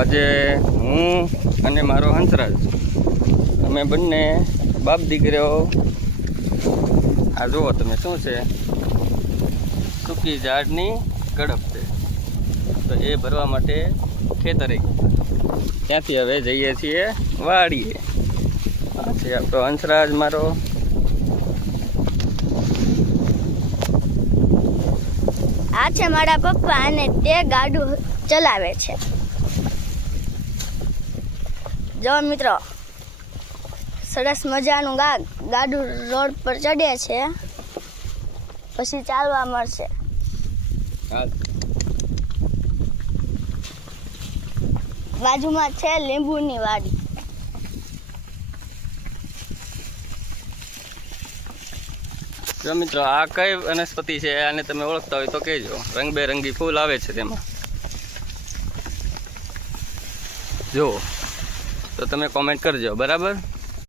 આજે હું અને મારો હંસરાજ અમે બંને બાપ દીકરીઓ આ જુઓ તમે શું છે સૂકી ઝાડની કડપ છે તો એ ભરવા માટે ખેતરે ત્યાંથી હવે જઈએ છીએ વાડીએ. આ છે આપણો હંસરાજ મારો. આ છે મારા પપ્પા અને તે ગાડું ચલાવે છે. જો મિત્રો સરસ મજાનું ગાડું રોડ પર ચડે છે પછી ચાલવા મળશે. બાજુમાં છે લીંબુની વાડી. જો મિત્રો આ કઈ વનસ્પતિ છે આને તમે ઓળખતા હોય તો કહેજો. રંગબેરંગી ફૂલ આવે છે તેમાં જો તો તમે કોમેન્ટ કરજો બરાબર.